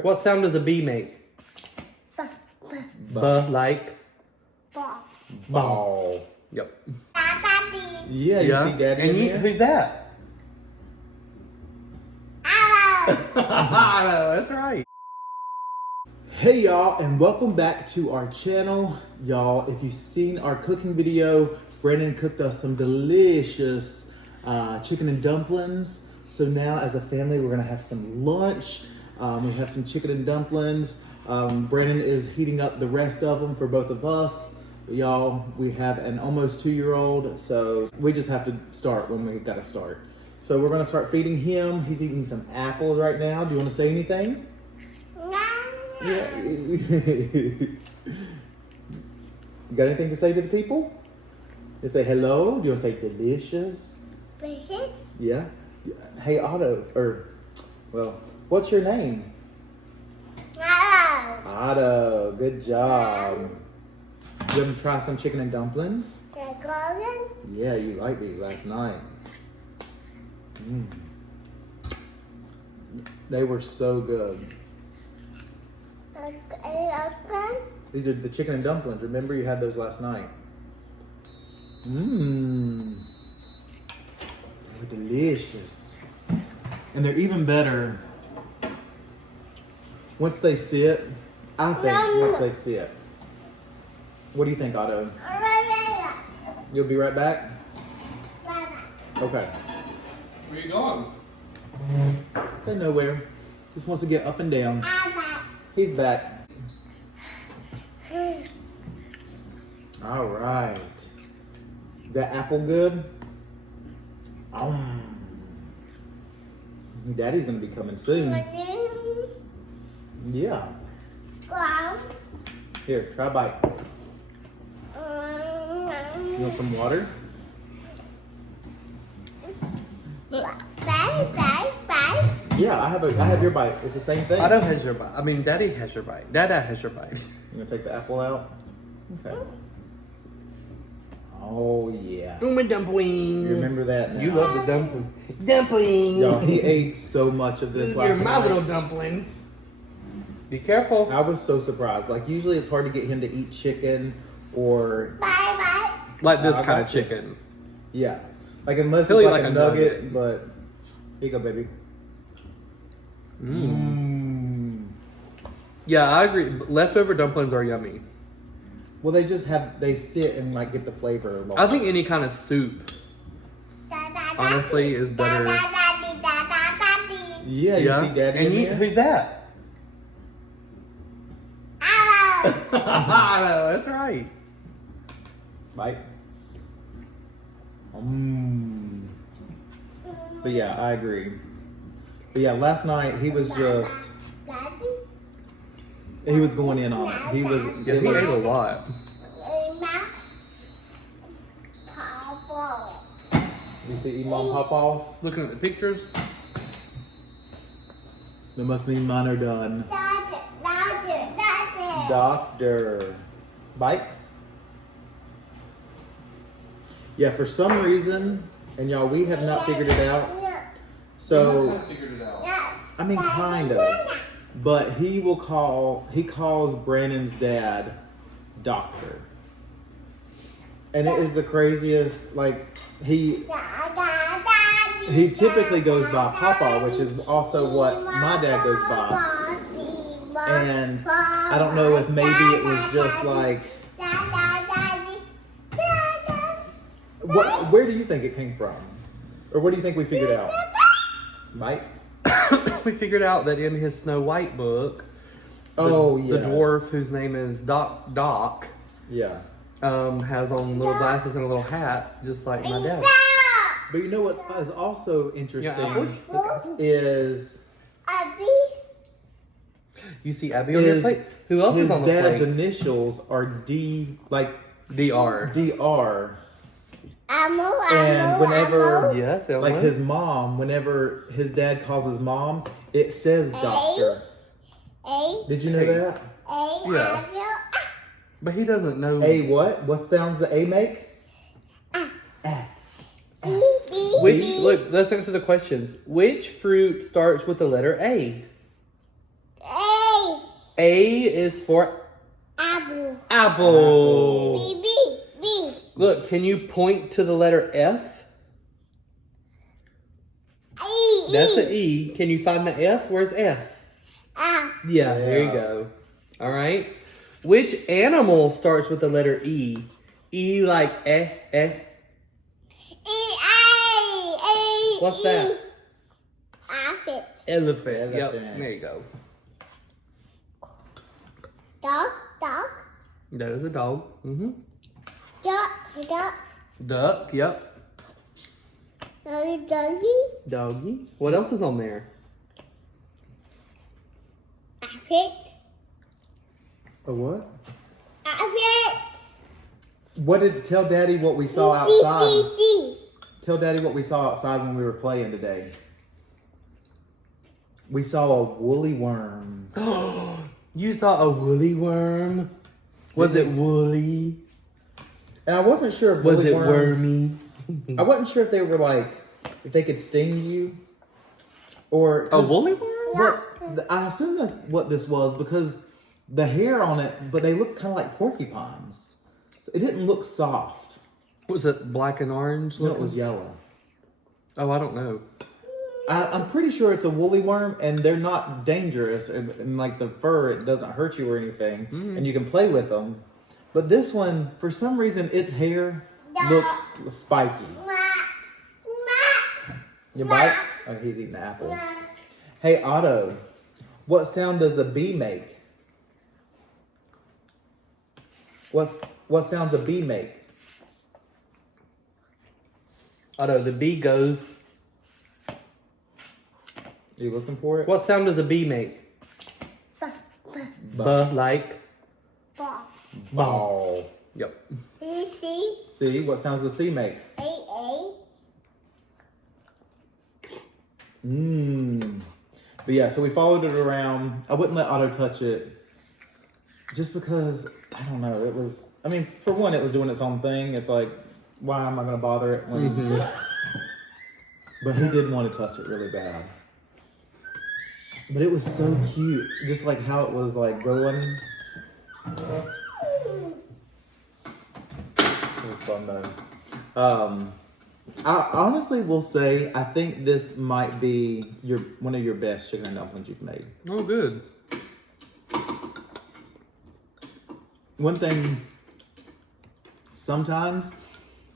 What sound does a bee make? Like? Ball. Yep. Yeah, you see Daddy in there? Who's that? Otto, that's right. Hey y'all, and welcome back to our channel. Y'all, if you've seen our cooking video, Brandon cooked us some delicious chicken and dumplings. So now as a family, we're gonna have some lunch. We have some chicken and dumplings. Brandon is heating up the rest of them for both of us. Y'all, we have an almost 2-year-old, so we just have to start when we gotta start. So we're gonna start feeding him. He's eating some apples right now. Do you wanna say anything? Yeah. You got anything to say to the people? They say hello. Do you want to say delicious? Delicious? Yeah. Hey Otto, well, what's your name? Otto. Otto. Good job. You want to try some chicken and dumplings? Yeah, you liked these last night. They were so good. These are the chicken and dumplings. Remember, you had those last night. They're delicious. And they're even better once they sit. I think once they sit. What do you think, Otto? You'll be right back? Okay. Where you going? They're nowhere. Just wants to get up and down. He's back. All right. Is that apple good? Daddy's gonna be coming soon. Yeah. Here, try a bite. You want some water? Yeah, I have your bite. It's the same thing. Otto has your bite. I mean, Daddy has your bite. Dada has your bite. You gonna take the apple out? Okay. Oh yeah. My dumpling. You remember that now. You love the dumpling. Dumpling. Y'all, he ate so much of this last You're my night. little dumpling. Be careful. I was so surprised. Like, usually it's hard to get him to eat chicken or... Like this I kind got of you. chicken. Yeah. Like, unless He'll it's eat like, like a a nugget, nugget. but... Here you go, baby. Yeah, I agree. Leftover dumplings are yummy. Well, they sit and, like, get the flavor. Along. I think any kind of soup, honestly, is better. Yeah, you see Daddy And in there? who's that? Otto, that's right. Bite. But yeah, I agree. But yeah, last night he was just... He was going in on it. He was... Yeah, he ate a lot. You see Imam Papa? Looking at the pictures. That must mean mine are done. Doctor. Bite? Yeah, for some reason, and y'all, we have not figured it out. So, I mean, kind of. But he calls Brandon's dad Doctor. And it is the craziest, like, he typically goes by Papa, which is also what my dad goes by. And I don't know if maybe it was just like, where do you think it came from? Or what do you think we figured out? Mike? We figured out that in his Snow White book, the dwarf whose name is Doc, yeah, has on little glasses and a little hat, just like my dad. But you know what is also interesting Yeah, is you see Abby on your plate. Who else is on the plate? His dad's initials are D, like DR. DR. And whenever, Yes, like his mom, whenever his dad calls his mom, it says Doctor. Did you know that? Yeah. But he doesn't know. A what? What sounds does A make? Look, let's answer the questions. Which fruit starts with the letter A? A. A is for Apple. apple. B. Look, can you point to the letter F? E. That's the E. Can you find the F? Where's F? Yeah, there you go. All right. Which animal starts with the letter E? E like eh. What's that? Elephant. Yep. There you go. Dog. That is a dog. Mm-hmm. Duck. Duck. Yep. Doggy. Doggy. What else is on there? Apple. A what? Apple. What did tell Daddy what we saw outside? C. Tell Daddy what we saw outside when we were playing today. We saw a woolly worm. You saw a woolly worm? Was it woolly? And I wasn't sure if Was woolly it worms, wormy? I wasn't sure if they were like, if they could sting you. Or A woolly worm? Well, I assume that's what this was because the hair on it, but they look kind of like porcupines. So it didn't look soft. Was it black and orange? No, it was yellow. Oh, I don't know. I'm pretty sure it's a woolly worm, and they're not dangerous. And like the fur, it doesn't hurt you or anything, and you can play with them. But this one, for some reason, its hair looked spiky. You bite? Oh, he's eating the apple. Hey, Otto, what sound does the bee make? What sound does a bee make? Otto, the bee goes. Are you looking for it? What sound does a bee make? Like ball. Yep. C. See, what sounds does C make? A. But yeah, so we followed it around. I wouldn't let Otto touch it just because, I don't know, it was, I mean, for one, it was doing its own thing. It's like, why am I going to bother it when But he did want to touch it really bad. But it was so cute. Just like how it was like growing. It was fun though. I honestly will say I think this might be one of your best chicken and dumplings you've made. Oh, good. One thing, sometimes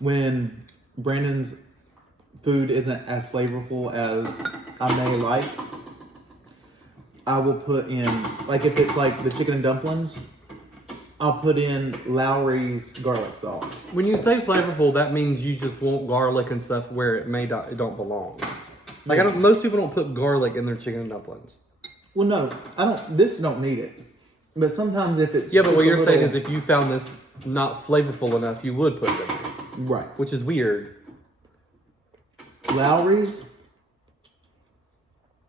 when Brandon's food isn't as flavorful as I may like, I will put in, like if it's like the chicken and dumplings, I'll put in Lowry's garlic salt. When you say flavorful, that means you just want garlic and stuff where it don't belong. Like most people don't put garlic in their chicken and dumplings. Well, no, I don't. This don't need it. But sometimes if it's but what you're saying is if you found this not flavorful enough, you would put it in. Right. Which is weird. Lowry's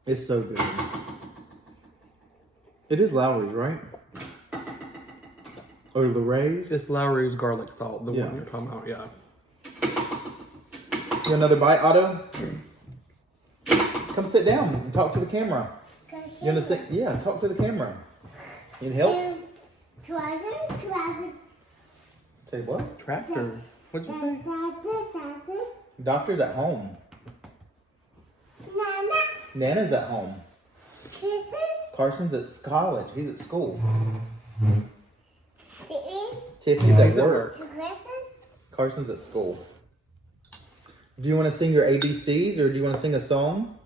is so good. It is Lowry's, right? Or the Ray's? It's Lowry's garlic salt, the Yeah. one you're talking about, yeah. You want another bite, Otto? Come sit down and talk to the camera. You want to sit? Yeah, talk to the camera. You need help? Tractor. Say what? Tractor. What'd you say? Tractor. Doctor's at home. Nana. Nana's at home. Kitten. Carson's at college. He's at school. Tiffany. Tiffany's at He's at work. Griffin. Carson's at school. Do you want to sing your ABCs or do you want to sing a song?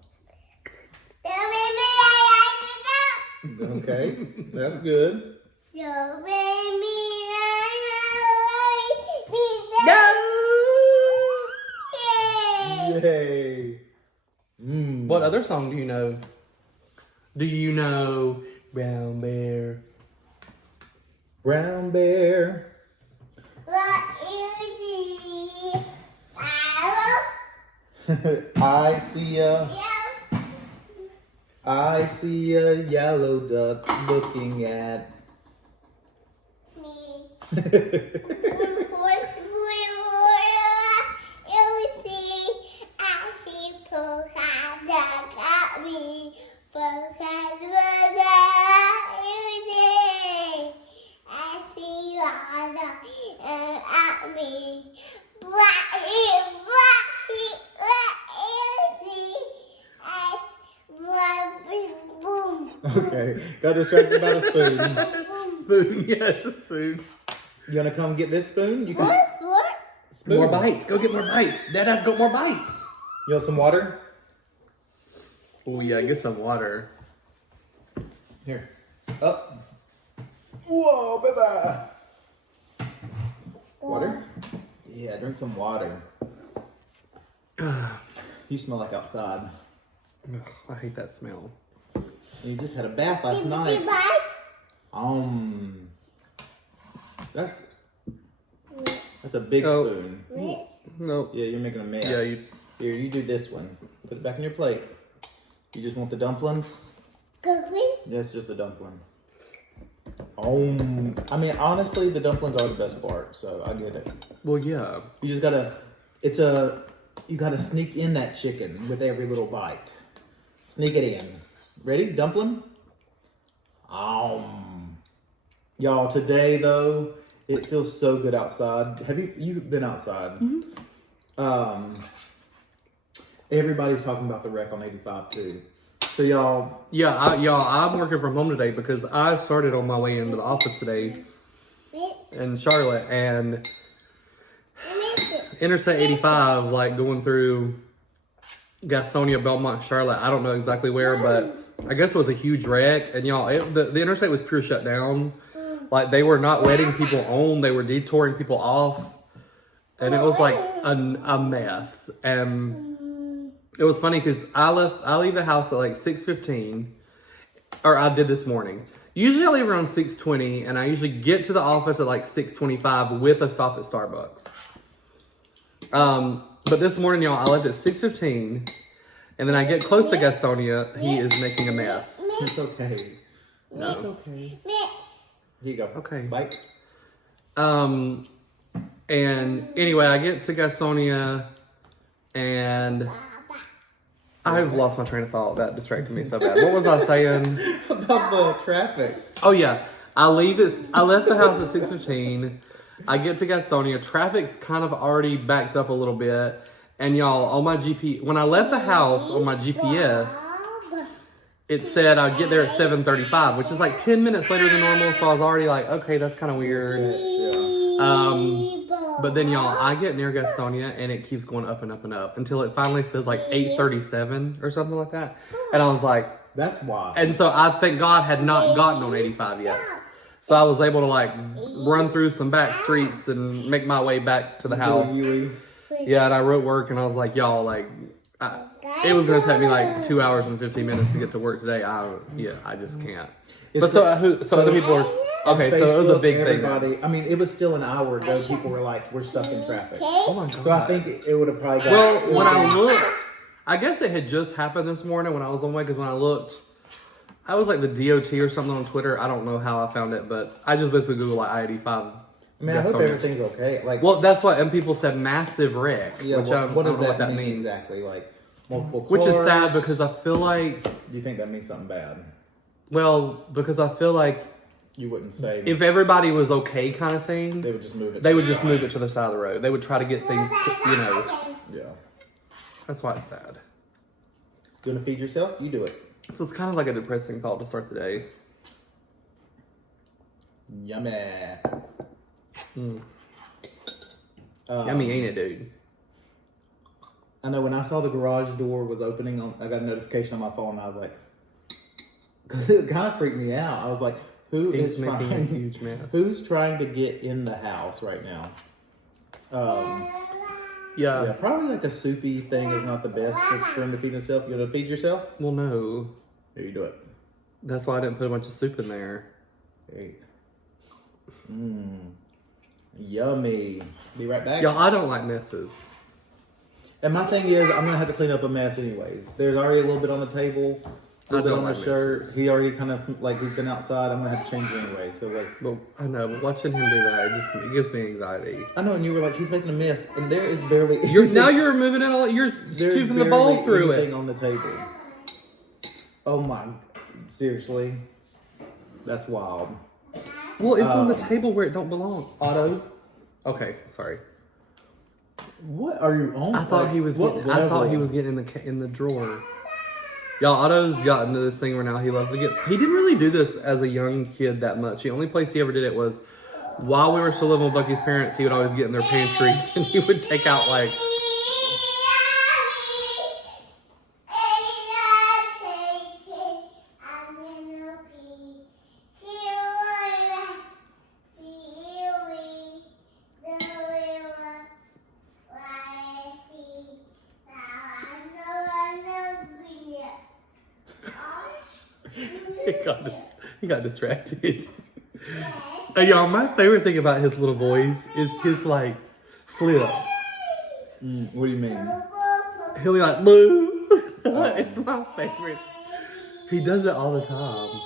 Okay, that's good. Yay! What other song do you know? Do you know Brown Bear? Brown bear. What you see? I see a yellow duck looking at me. Okay. Got distracted by the spoon. Spoon, yes, a spoon. You wanna come get this spoon? You can. Spoon. More bites. Go get more bites. Dad-Dad's got more bites. You want some water? Oh yeah, get some water. Here. Up. Whoa, baby. Water? Yeah, drink some water. You smell like outside. Ugh, I hate that smell. You just had a bath last night. That's a big spoon. No. Yeah, you're making a mess. Yeah, Here, you do this one. Put it back in your plate. You just want the dumplings? That's just the dumpling. I mean, honestly, the dumplings are the best part, so I get it. Well, yeah. You just gotta, you gotta sneak in that chicken with every little bite. Sneak it in. Ready? Dumpling? Y'all, today though, it feels so good outside. Have you've been outside? Mm-hmm. Everybody's talking about the wreck on 85 too. So y'all. Yeah, I'm working from home today because I started on my way into the office today in Charlotte, and Interstate 85, like going through Gastonia, Belmont, Charlotte. I don't know exactly where, but I guess it was a huge wreck. And y'all, the interstate was pure shut down. Like they were not letting people on; they were detouring people off, and it was like a mess. And it was funny because I leave the house at like 6:15, or I did this morning. Usually I leave around 6:20, and I usually get to the office at like 6:25 with a stop at Starbucks. But this morning, y'all, I left at 6:15, and then I get close to Gastonia. He is making a mess. It's okay. No. It's okay. Here you go. Okay. Bite. And anyway, I get to Gastonia, and I've lost my train of thought. That distracted me so bad. What was I saying? About the traffic. Oh yeah, I left the house at 6:15. I get to Gastonia. Traffic's kind of already backed up a little bit, and y'all, on my when I left the house on my GPS, it said I'd get there at 7:35, which is like 10 minutes later than normal. So I was already like, okay, that's kind of weird. But then y'all, I get near Gastonia and it keeps going up and up and up until it finally says like 8:37 or something like that. And I was like, that's why. And so I thank God had not gotten on 85 yet. So I was able to like run through some back streets and make my way back to the house. Yeah, and I wrote work and I was like, y'all, like, it was going to take me like 2 hours and 15 minutes to get to work today. I just can't. But so other people are, okay, Facebook, so it was a big thing. I mean, it was still an hour ago. People were like, we're stuck in traffic. Oh my God. So I think it would have probably got. Well, when I looked, I guess it had just happened this morning when I was on my way, because when I looked, I was like the DOT or something on Twitter. I don't know how I found it, but I just basically Googled like I-85. I mean, I hope everything's okay. Like, well, that's what, and people said massive wreck. Yeah, which what does what that mean exactly? Like multiple cars? Which is sad because I feel like. Do you think that means something bad? Well, because I feel like you wouldn't say if everybody was okay, kind of thing. They would just move it. They would just move it to the side of the road. They would try to get things, Yeah. That's why it's sad. You want to feed yourself? You do it. So it's kind of like a depressing thought to start the day. Yummy. Yummy, ain't it, dude? I know when I saw the garage door was opening, I got a notification on my phone and I was like, because it kind of freaked me out. I was like, who's making a huge mess? Who's trying to get in the house right now? Yeah, probably like a soupy thing is not the best for him to feed himself. You want to feed yourself? Well, no. Here, you do it. That's why I didn't put a bunch of soup in there. Hey. Yummy. Be right back. Y'all, I don't like messes. And my thing is, I'm going to have to clean up a mess anyways. There's already a little bit on the table, a little bit on the shirt. Messes. He already kind of, like, we've been outside. I'm going to have to change it anyway. So well, I know, but watching him do that, it gives me anxiety. I know, and you were like, he's making a mess, and there is barely anything. Now you're moving it all, you're shooting the ball through it. On the table. Oh my, seriously? That's wild. Well, it's on the table where it don't belong. Otto. Okay, sorry. What are you on? I thought he was getting in the drawer. Y'all, Otto's gotten to this thing where now he loves to get... He didn't really do this as a young kid that much. The only place he ever did it was while we were still living with Bucky's parents. He would always get in their pantry and he would take out like... He got distracted. Y'all, my favorite thing about his little voice is his like flip. What do you mean? He'll be like, "Boo." It's my favorite. He does it all the time.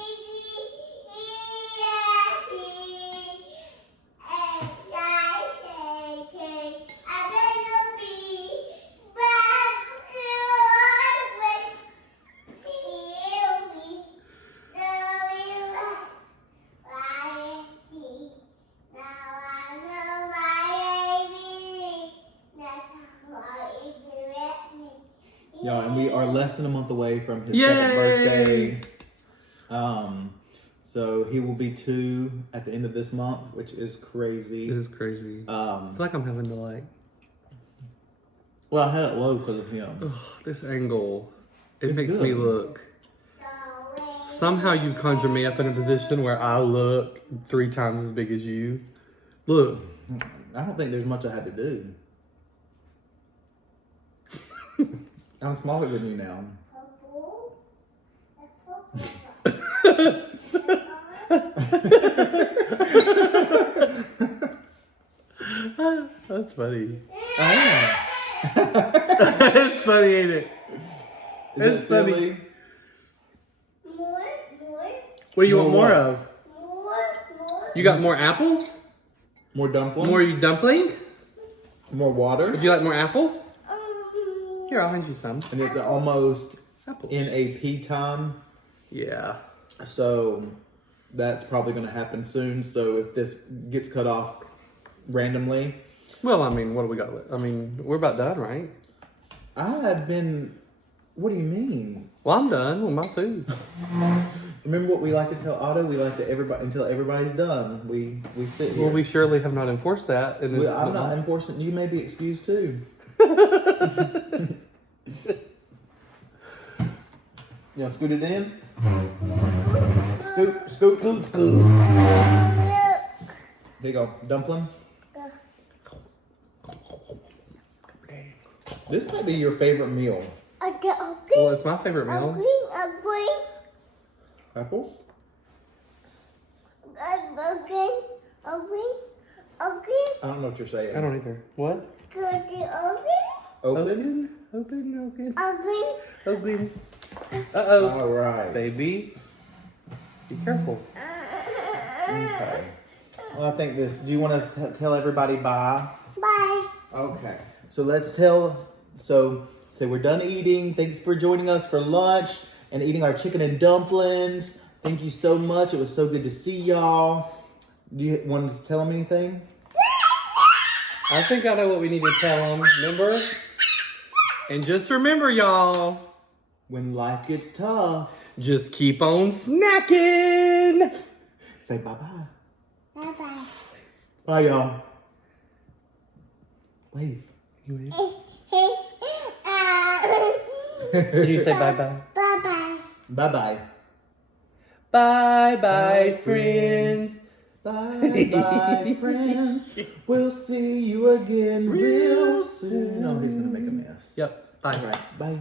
Y'all, and we are less than a month away from his Yay! second birthday. So he will be 2 at the end of this month, which is crazy. It is crazy. I feel like I'm having to like... Well, I had it low because of him. This angle, it It's makes good. me look... Somehow you conjure me up in a position where I look 3 times as big as you. Look. I don't think there's much I had to do. I'm smaller than you now. That's funny. I am. It's funny, ain't it? Is It's it funny. silly? More. What do you want More more what? of? More. You got more apples? More dumpling? More dumpling? More water? Would you like more apple? Here, I'll hand you some. And it's almost Apples. NAP time. Yeah. So that's probably going to happen soon. So if this gets cut off randomly, Well, I mean, what do we got? I mean, we're about done, right? I've been. What do you mean? Well, I'm done with my food. Remember what we like to tell Otto? We like to everybody until everybody's done. We sit here. Well, we surely have not enforced that. In this I'm not enforcing. You may be excused too. You want to scoot it in? Scoop, scoop, scoop, scoop. There you go. Dumpling. This might be your favorite meal. Well, it's my favorite meal. Apple? I don't know what you're saying. I don't either. What? Open? Open. Uh-oh. All right. Baby. Be careful. Okay. Well, I think this. Do you want us to tell everybody bye? Bye. Okay. So let's tell. So say we're done eating. Thanks for joining us for lunch and eating our chicken and dumplings. Thank you so much. It was so good to see y'all. Do you want to tell them anything? I think I know what we need to tell them. Remember? And just remember, y'all, When life gets tough, just keep on snacking. say bye-bye. Bye. Bye, y'all. Wave. Can you say bye-bye? Bye. Bye-bye. Bye-bye, friends. Bye-bye, friends. We'll see you again real soon. Oh, he's going to make a mess. Yep. Bye. All right. Bye.